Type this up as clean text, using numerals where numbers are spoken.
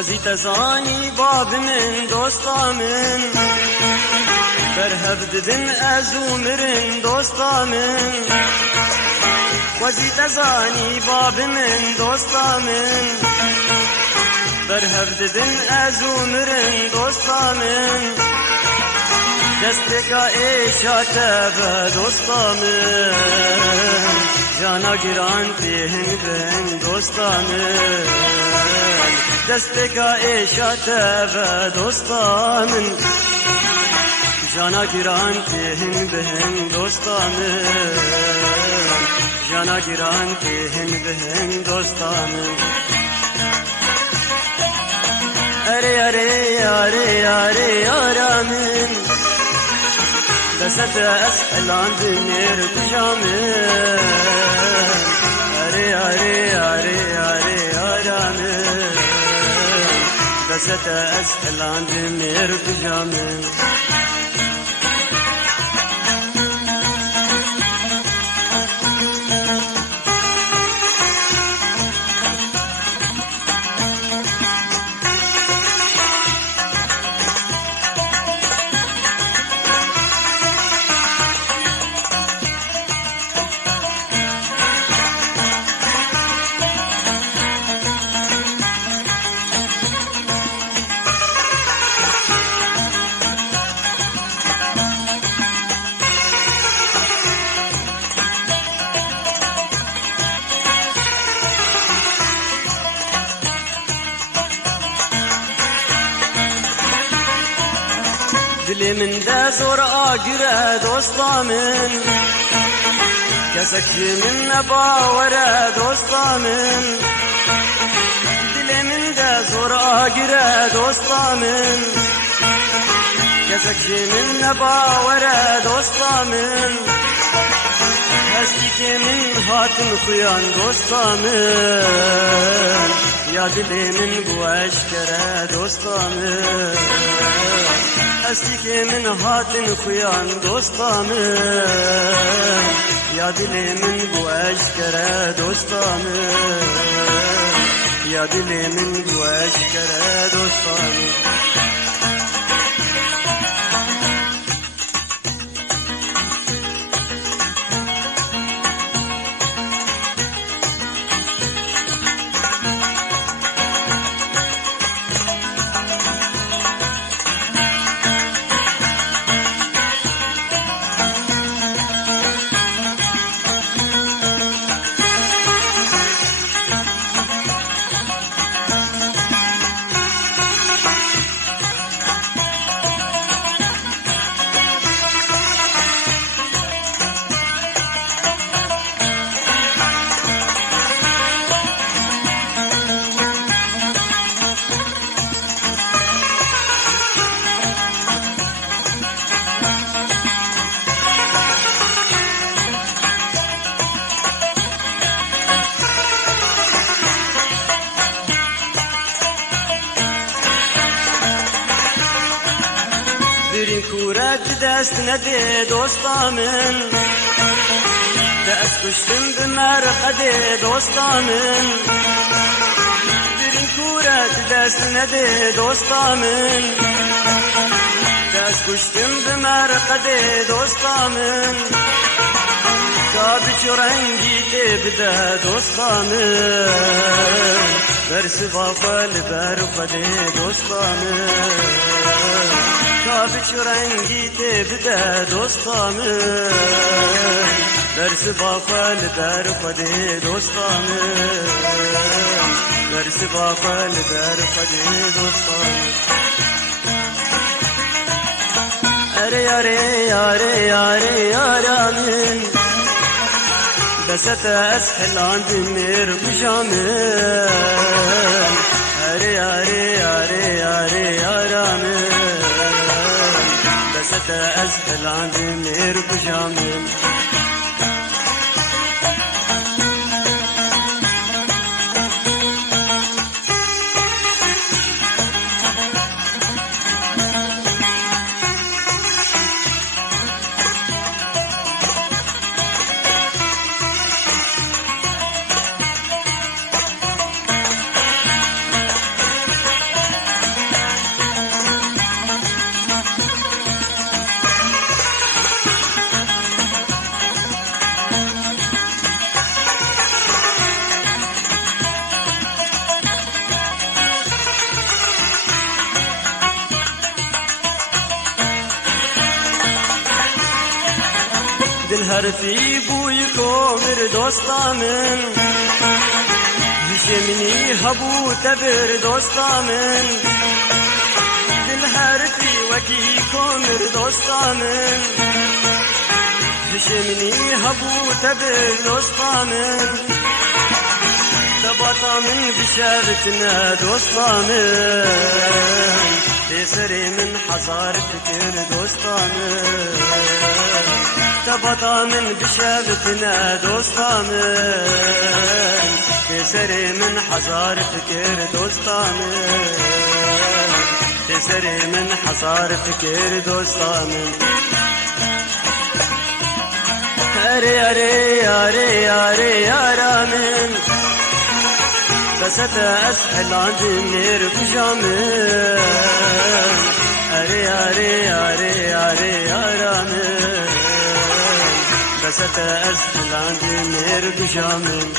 وزيت زاني باب من دوستا من برهب ددن ازو مرن دوستا من وزيت زاني باب من دوستا من برهب ددن ازو مرن دوستا من دستك ايشاته بدوستا من جانا گران پیهن بن دوستا من دستك ايشاته بدوستا من جانا گران پیهن بن دوستا من جانا گران پیهن بن دوستا من ارے ارے ارے ارے آرامن دست اسحلان دنیر کجامن ارے ارے ارے ارے آرامن دست اسحلان دنیر کجامن دلی من ده زور آگره دوستا من کسکی من نباوره دوستا من دلی من ده زور آگره دوستا من کسکی من نباوره دوستا من هستی که من هاتم خویان دوستا من یا دلی من گوش کره دوستا من هستی که من هاتن خویان دوستا من یا دل من گوش کره دوستا من یا دل من گوش کره دوستا من برین کورت دست نده دوستا من دست کشتم به مرقد دوستا من برین کورت دست نده دوستا من دست کشتم به مرقد دوستا من کابچ رنگی بده دوستا من برس بافل برقد دوستا من کابچ رنگی بده دوستا من درس بافل در خود دوستا من درس بافل در خود دوستا من ارے ارے ارے ارے آرامن دست اسحلان دنیر کجامن ارے ارے ارے ارے آرامن دست اسحلان دنیر کجامن هرفی بوی کومر دوستامن هشمنی هبو تبر دوستامن دل هرفی وکی کومر دوستامن هشمنی هبو تبر دوستامن تبطا من بشارتنا دوستامن تسري من حصار فكر دوستامن تبطا من بشارتنا دوستامن تسري من حصار فكر دوستامن تسري من حصار فكر دوستامن أري أري أري أري أرامن بس أسحل عند النير بجامن أري أري أري أري أرامن بس أسحل عند النير بجامن